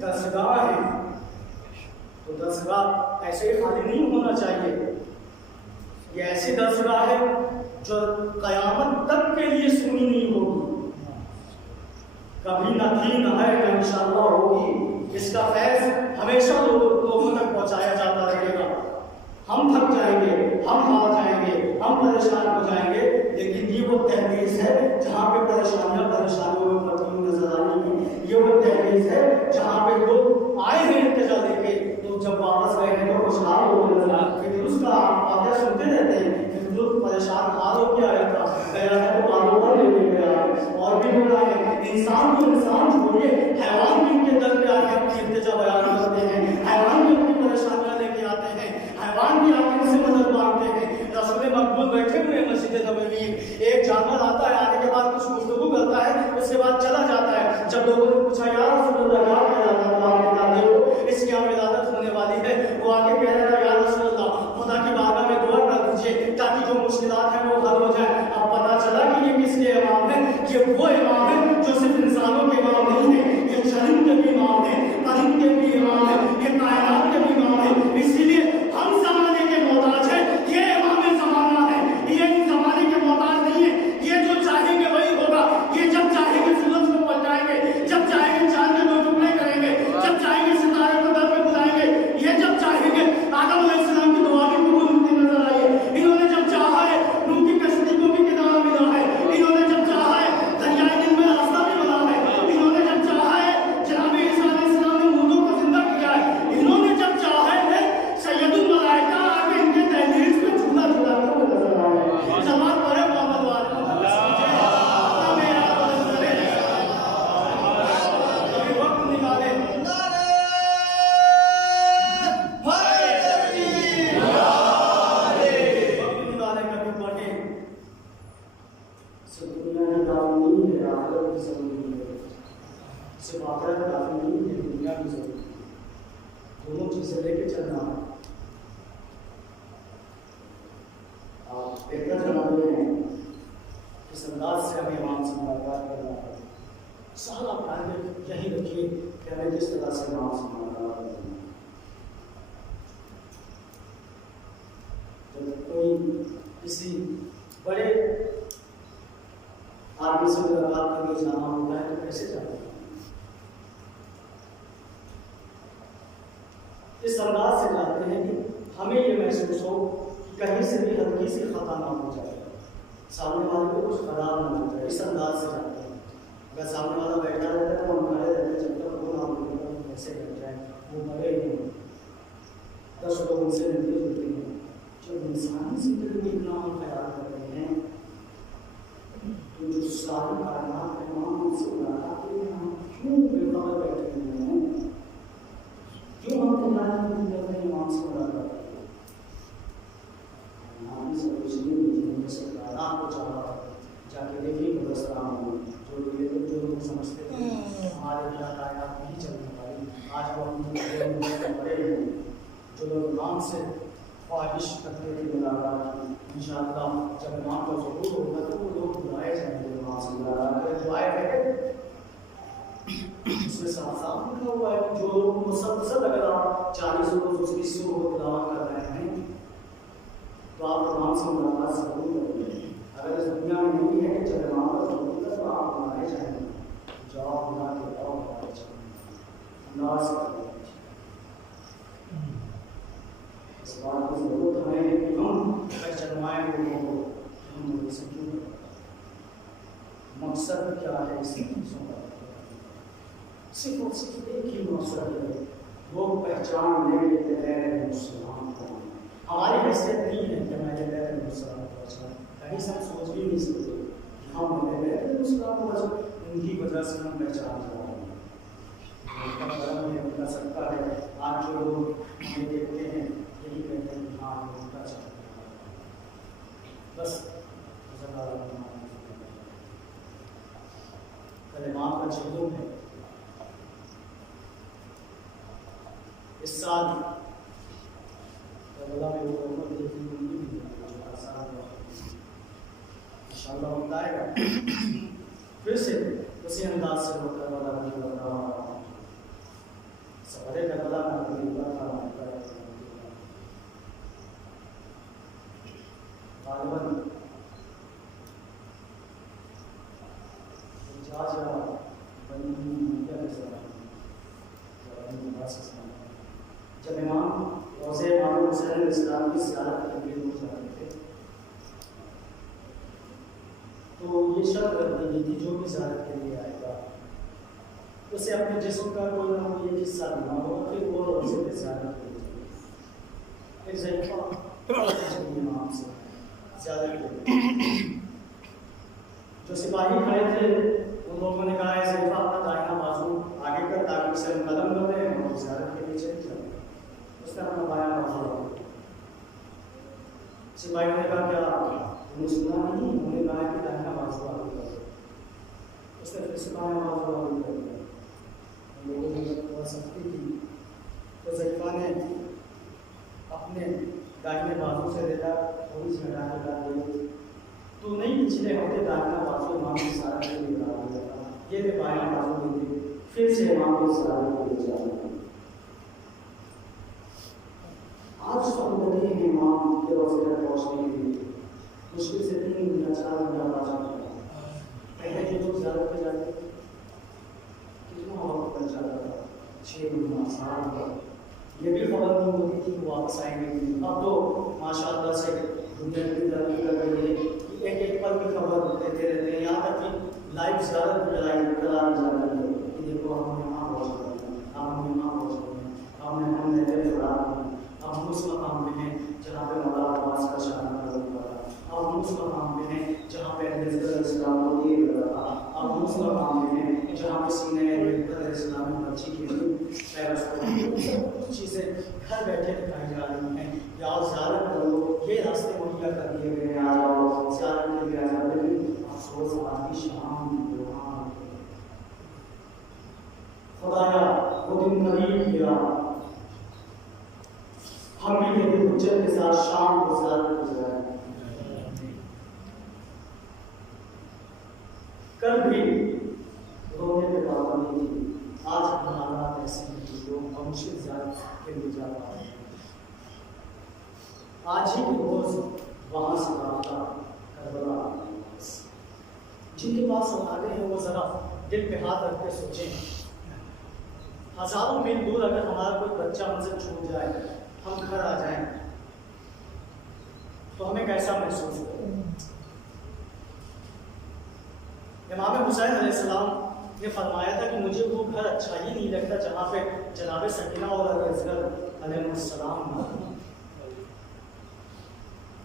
दरसगाह है तो दरसगाह ऐसे ही खाली नहीं होना चाहिए। ये ऐसी दरसगाह है जो कयामत तक के लिए सुनी नहीं होगी, कभी न थी न है न इंशाअल्लाह होगी। इसका फैज़ हमेशा लोगों तक पहुंचाया जाता रहेगा। हम थक जाएंगे, हम हार जाएंगे, हम परेशान हो जाएंगे, लेकिन ये वो तहरीज़ है जहाँ पे परेशानियों में भरती हुई नजर आएंगी। ये वो तहरीज़ है जहाँ पे लोग आए हैं इंतजा लेके, तो जब वापस गए हैं तो खुशहाल हो नजर आए। फिर उसका वाक़या सुनते रहते हैं, फिर लोग परेशान हाल हो के आया था, गया है तो कारोबार लेके गया है। और भी बोला है इंसान को इंसान छोड़िए, हैवान भी इनके दर पे आके अपनी इंतजा बयान करते हैं, हैवान भी अपनी परेशानियां लेके आते हैं, हैवान भी आके इनसे मदद मांगते हैं। रसूल मकबूल बैठे हुए हैं मस्जिद नबवी, एक जानवर आता है, आने के बाद कुछ गुफ्तगू करता है, उसके बाद चला जाता है। जब लोगों ने पूछा या रसूलल्लाह क्या कह रहा था, तो आप बता दो इसकी यहाँ विलादत होने वाली है। वो आके कह रहा था या रसूलल्लाह खुदा की बारगाह में दुआ कर दीजिए ताकि जो मुश्किलात हैं वो हल हो जाए। अब पता चला कि ये किसके इमाम है, ये वो इमाम है जो सिर्फ इंसानों के इमाम नहीं है, ये चरिंद के भी इमाम है, परिंद के भी इमाम है, ये कायनात के भी इमाम है। इसीलिए हम जमाने के मोहताज है, ये इमाम जमाना है, ये इन जमाने के मोहताज नहीं है। ये जो चाहेंगे वही होगा, ये जब चाहेंगे सूरज को पलटाएंगे, जब चाहेंगे चांद के 2 टुकड़े करेंगे, जब चाहेंगे सितारे को दर पे बुलाएंगे, ये जब चाहेंगे आदम अलैहिस्सलाम की दुआ भी कबूल होती नजर आई है। इन्होंने जब चाहा है नूह की कश्ती को भी किनारा मिला है, इन्होंने जब चाहा है दरियाए नील में रास्ता भी बना है, इन्होंने जब चाहा है जनाब ईसा अलैहिस्सलाम ने मुर्दों को जिंदा किया है, इन्होंने जब चाहा है सैयदुल मलाइका आके इनके तहरीर पे झूला झूलाते हुए नजर आ रहे हैं। सवाल पड़े मोहम्मद वाले वक्त निकाले कभी पढ़े सिर्फ दुनिया की काफी नहीं है, आखिरत भी जरूरी है। सिर्फ आखिरत काफी नहीं है, दुनिया भी जरूरी है। दोनों चीजें लेके चलना है। आप बेहतर जनाबे हैं इस अंदाज से हमें इमाम से मुलाकात करना है। सारा टारगेट यही रखिए कि हमें किस तरह से इमाम से मुलाकात करना है। जब कोई किसी बड़े आदमी से मुलाकात करने जाना होता है तो कैसे जाता है? इस अंदाज से जाते हैं कि हमें ये महसूस हो कि कहीं से भी हल्की सी खता ना हो जाए, सामने वाले को कुछ खराब ना हो जाए। इस अंदाज से जाते हैं। अगर सामने वाला बैठा रहता है तो हम खड़े रहते हैं, जब तक वो ना बोलेगा तो कैसे बैठ जाए, वो बड़े ही 10 लोग उनसे मिलते जुलते हैं। जब इंसानी जिंदगी में इतना हम ख्याल कर रहे हैं तो जो सारी कायनात के इमाम से बुलाया कि हम क्यों बेखबर बैठे हुए हैं, क्यों हम अपने इमाम से बुलाया। कायनात को चाहा, जाके देखिए गुलस्तान में जो लोग समझते थे हमारे बिना कायनात नहीं चलने वाली, आज वो अपने बड़े हैं। जो लोग इमाम से ख्वाहिश करते थे मुलाकात की, इंशाअल्लाह जब इमाम का ज़ुहूर होगा तो वो लोग बुलाए जाएंगे इमाम से मुलाकात के दुआएं करें। इसमें साफ साफ लिखा हुआ है जो लोग मुसलसल अगर आप 40 रोज़ उसकी सुबह तिलावत कर रहे हैं तो आप इमाम से मुलाकात ज़रूर करेंगे। अगर इस दुनिया में नहीं है जब इमाम का ज़रूर है तो आप बुलाए जाएंगे, जाओ बुला के आओ बुलाए जाएंगे अल्लाह से। इस बात की ज़रूरत हमें है कि हम पहचानवाएं लोगों को हम इसे क्यों करें, मकसद क्या है इसी चीज़ों का। सिर्फ और सिर्फ एक ही मकसद है, लोग पहचान ले लेते हैं मुसलमान को। हमारी हैसियत नहीं है कि मैं गैर मुसलमान को पहचान, कहीं से हम सोच भी नहीं सकते कि हम गैर मुसलमान को पहचान, उनकी वजह से हम पहचान रहे हैं। उनका कर्म है, उनका सत्ता है। आज जो लोग हमें देखते हैं यही कहते हैं कि हाँ उनका सत्ता बस कलिमात का जुलूम है। इस साल करबला में वो उम्र देखने को नहीं मिली जो आसान इंशाअल्लाह होता है। फिर से उसी अंदाज से वो करबला भी लग रहा सफरे करबला में कभी गालिबन जब इमाम रोज़े इमाम हुसैन इस्लाम की ज़ियारत के लिए लोग जाते थे तो ये शर्त रख दी थी जो भी ज़ियारत के लिए आएगा उसे अपने जिस्म का कोई ना कोई एक हिस्सा देना होगा, फिर वो रोज़े पे ज़ियारत करेगी। एक ज़रीफ़ा इमाम से ज़ियारत करेगी। जो सिपाही खड़े थे उन लोगों ने कहा है ज़रीफ़ा अपना दाहिना बाजू आगे कर ताकि उसे हम कदम कर दें और ज़ियारत के लिए चले जाएं। उसने अपना बायां बाजू रखा। सिपाही ने कहा क्या तुमने सुना नहीं, उन्होंने कहा कि दाहिना बाजू आगे कर। उसने फिर से बायां बाजू आगे कर दिया। लोगों ने थोड़ा सख्ती की तो ज़रीफ़ा ने अपने दाहिने बाजू से देखा थोड़ी सी हटा के डाल दी। तो नहीं पिछले हफ्ते दाहिना बाजू इमाम की ज़ियारत के लिए डाल दिया था, ये थे बायां बाजू लेके फिर से इमाम की ज़ियारत के लिए जा रहे हैं। आज तो हम लगे हैं इमाम के रोज़े तक पहुँचने के लिए मुश्किल से 3 घंटा 4 घंटा बाजा पहले के लोग ज़ियारत पे जाते कितना वक्त लग जाता था, 6 महीना 7 महीना, ये भी खबर नहीं होती थी कि वापस आएंगे। अब तो माशाअल्लाह से दुनिया की तरक्की कर रही है कि एक पल की खबर देते रहते हैं, यहाँ तक कि लाइव ज़ियारत भी कराई जा रही है कि देखो हम यहाँ पहुँच गए हैं, हम यहाँ पहुँच गए हैं, हम नहरें जुड़ा हैं, अब हम उस मकाम में हैं जहाँ पे मौला अब्बास का शानदार हुआ था, अब हम उस मकाम में हैं जहाँ पे इस्लाम को दिए गया था, अब हम उस मकाम में हैं जहाँ पे सीने इस्लाम में बच्ची के लिए कुछ चीज़ें घर बैठे दिखाई जा रही हैं। या ज़ियारत करो, ये रास्ते मुहैया कर दिए गए हैं, आ जाओ ज़ियारत के लिए आ जाओ, लेकिन अफसोस आज भी शाम खुदाया वो दिन करीब गया। हम भी तेरी हुज्जत के साथ शाम को ज़ियारत हो जाए। कल भी रोने पे पाबंदी थी, आज हालात ऐसे हैं कि लोग मुश्किल ज़ियारत के लिए जा रहे हैं। आज ही के रोज़ वहाँ से रास्ता करबला, जिनके पास औलादे हैं वो ज़रा दिल पे हाथ रख के सोचें, हज़ारों मील दूर अगर हमारा कोई बच्चा हमसे छूट जाए, हम घर आ जाएं तो हमें कैसा महसूस होगा। इमाम हुसैन अलैहिस्सलाम ने फरमाया था कि मुझे वो घर अच्छा ही नहीं लगता जहाँ पे जनाब सकीना और असगर अलैहिस्सलाम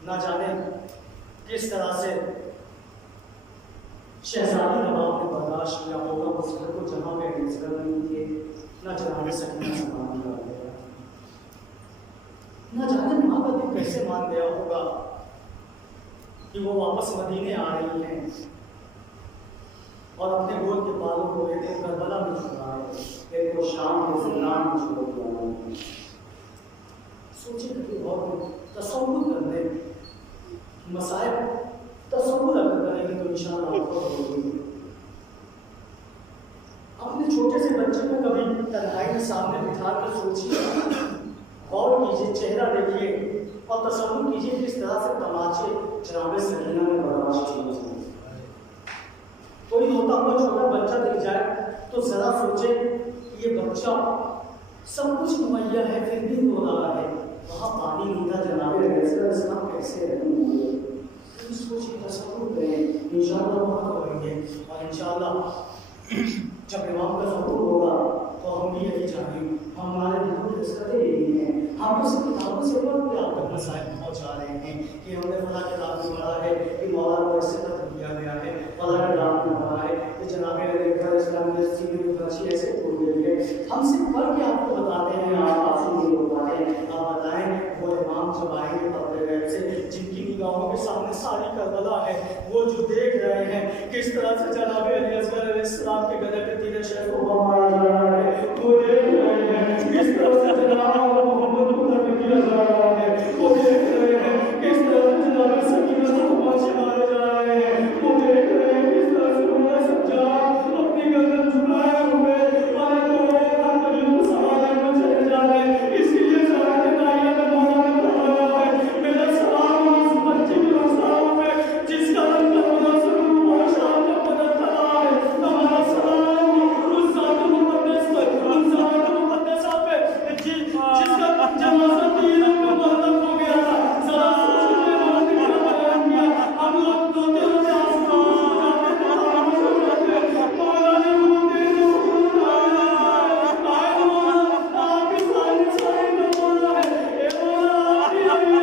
ना जाने किस तरह से शहजादी नवाब ने बर्दाश्त किया होगा उस घर को जहाँ पे नजर नहीं थे, न जनाब सकीना सामान कर गया, न जाने माँ का दिल कैसे मान गया होगा कि वो वापस मदीने आ रही हैं और अपने गोद के बालों को लेते करबला में छुड़ा है, एक को शाम के जिंदान में छोड़ दिया। सोचे कि और तसव्वुर करने मसाइब तसव्वुर अगर करेंगे तो इंशाअल्लाह आपको होगी। अपने छोटे से बच्चे को कभी तन्हाई में सामने बिठा कर सोचिए, गौर कीजिए, चेहरा देखिए और तसव्वुर कीजिए किस तरह से तमाचे जनाब सकीना में बर्दाश्त किए। कोई होता हुआ छोटा बच्चा दिख जाए तो जरा सोचे ये बच्चा सब कुछ मुहैया है फिर भी रो रहा है, वहाँ पानी नहीं था, जनाब इस्लाम कैसे रहेंगे? सोचिए, तसव्वुर करें, इंशाअल्लाह वहाँ होंगे और इंशाअल्लाह जब इमाम का ज़हूर होगा तो हम भी यही चाहेंगे। हमारे बहुत हसरतें यही हैं, हम तो सब किताबों से पढ़ के आप तक मसाइल पहुँचा रहे हैं कि हमने फला किताब में पढ़ा है कि मौला को इससे कत्ल किया गया है, फला किताब में पढ़ा है कि जनाब इस्लाम ने सीधी ऐसे खोल गई है। हम सिर्फ पढ़ के आपको बताते हैं, आप सुन के बताते हैं, आप बताएं वो इमाम जब आएंगे अपने गैब से, जिनकी निगाहों के सामने सारी करबला है, वो जो देख रहे हैं किस तरह से जनाब अली असगर अलैहिस्सलाम के गले पे तीर शरीफ को मारा जा रहा है, वो देख रहे हैं किस तरह से जनाब मोहम्मद को कत्ल किया जा रहा है, वो देख रहे हैं किस तरह से जनाब सकीना को फांसी मारे जा रहे हैं, वो देख रहे हैं किस तरह से उन्होंने सज्जाद अपनी गर्दन झुकाए हुए और तो तकलीफ सवाल में चले जा रहे हैं। इसलिए ज़रात नाइया में मौला ने फरमाया है, मेरा सलाम उस बच्चे के मसाओं में जिसका रंग करबला से और शाम का बदलता रहा है, हमारा सलाम उस ज़ात मुक़द्दस पर, उन ज़ात मुक़द्दसा पे जिसका जनाज़ा तीरों में मुहर्रम हो गया था। ज़रा सोचिए मौला ने क्या बयान किया, हम लोग रोते रोते आंसू मौला ने रोते आपके सामने सारे मौला है, ए मौला आइए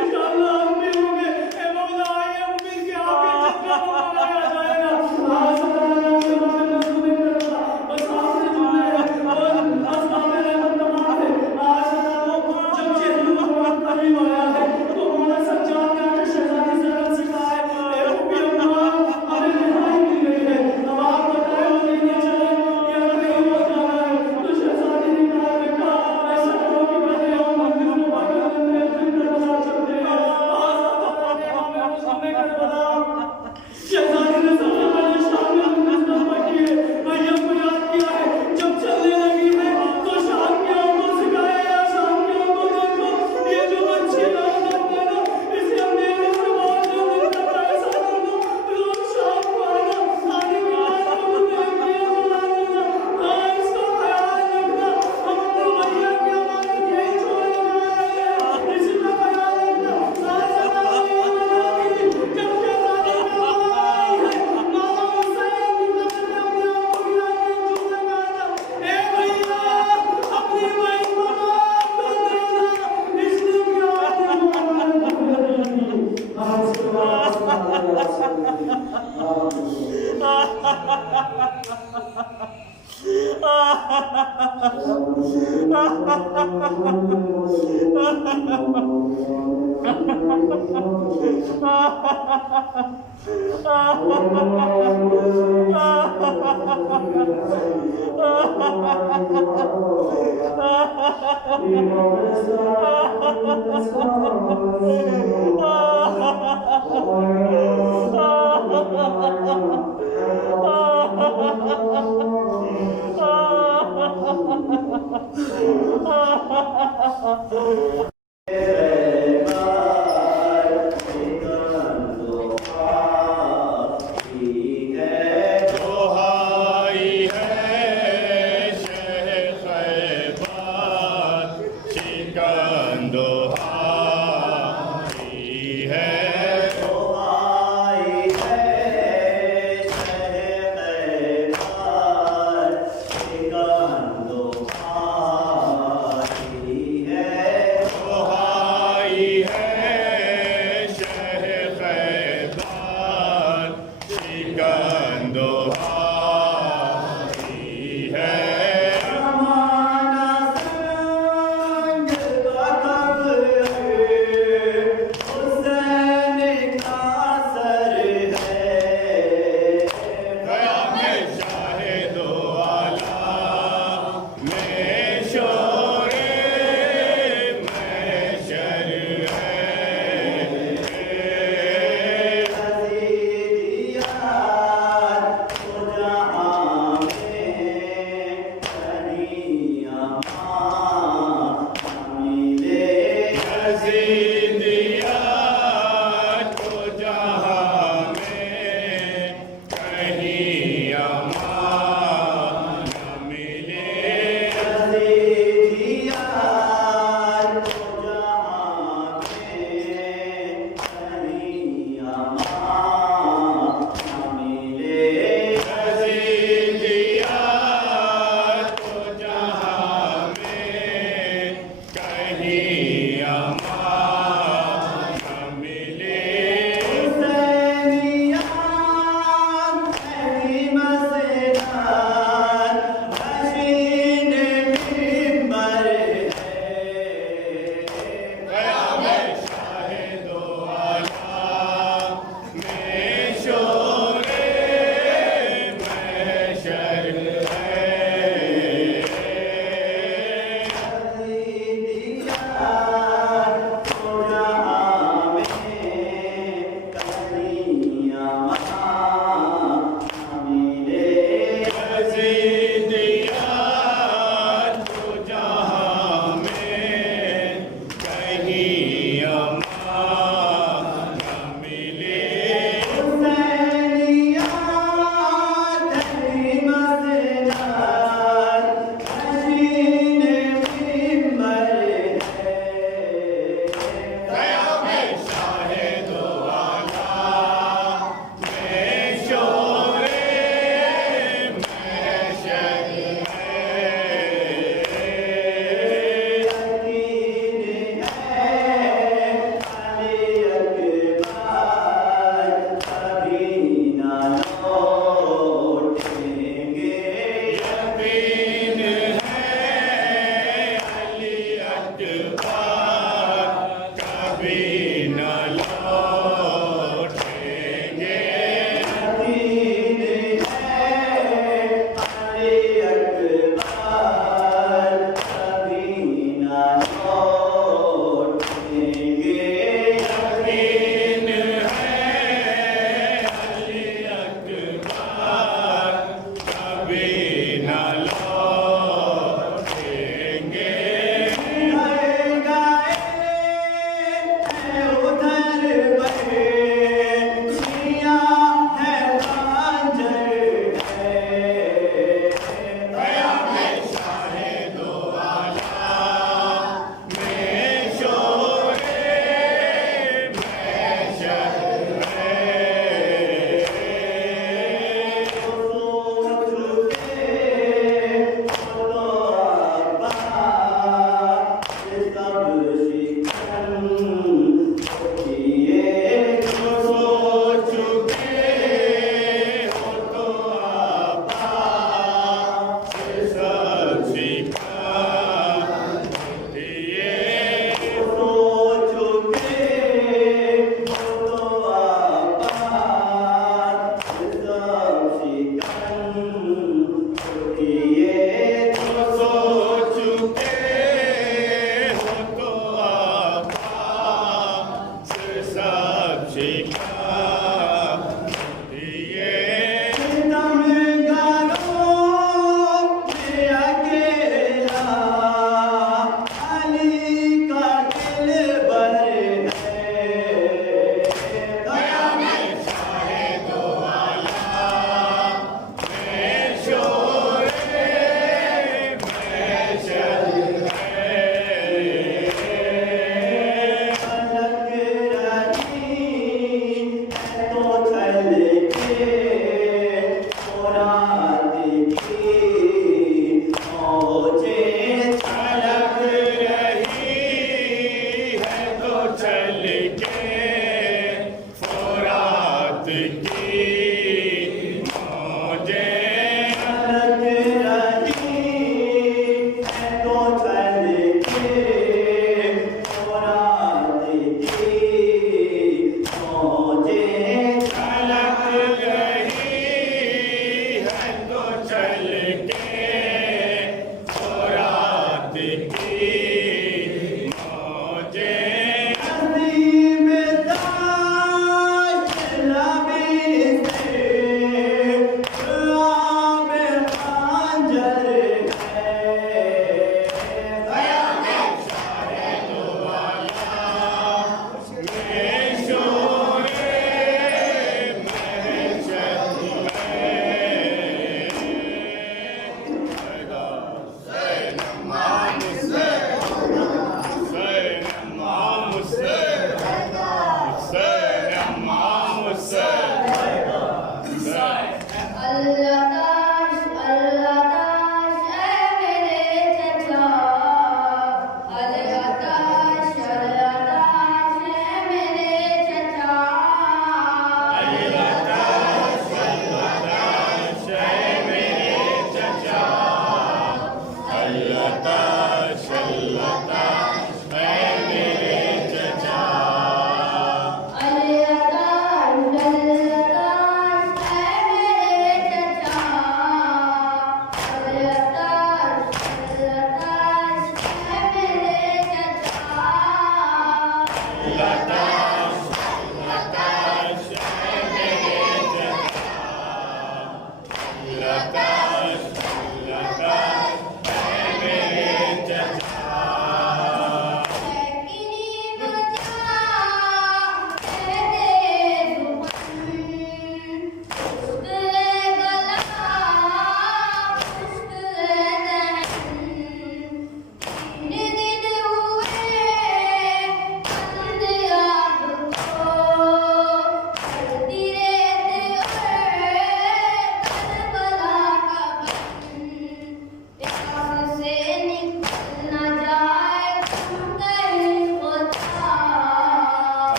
इंशाअल्लाह हम भी होंगे, ए मौला आइए हम मिल के आपके जगह को बनाया जाएगा। आज बस आपने जुड़े हैं और बस आपने रहमत तमाम है। आज जब चेहरे मुबारक करीब आया है तो मौला सज्जाद ने आके शहजादी से अर्ज़ किया है, ए रब्बी अम्मा हमें रिहाई मिल गई है, अब आप बताएं मदीने चले या कहीं और जाना है? तो शहजादी ने कहा ऐसा करो कि पहले हम मंदिर मुबारक में फिर करबला चलते हैं। शहजादी ने सबसे पहले शाम में मंदिर पढ़ी है, भैया को याद किया है, जब चलने लगी है तो शाम की आंखों से कहा है, शाम की आंखों देखो ये जो बच्ची है ना इसे अंधेरे से बाहर निकलने का ऐसा कर दो, रोज शाम को आना, आने के बाद हम देखिए बुलाना, इसका ख्याल रखना, हम अपने भैया की अमानत यही छोड़ने जा रहे हैं, इसी का ख्याल रखना। God. दुआ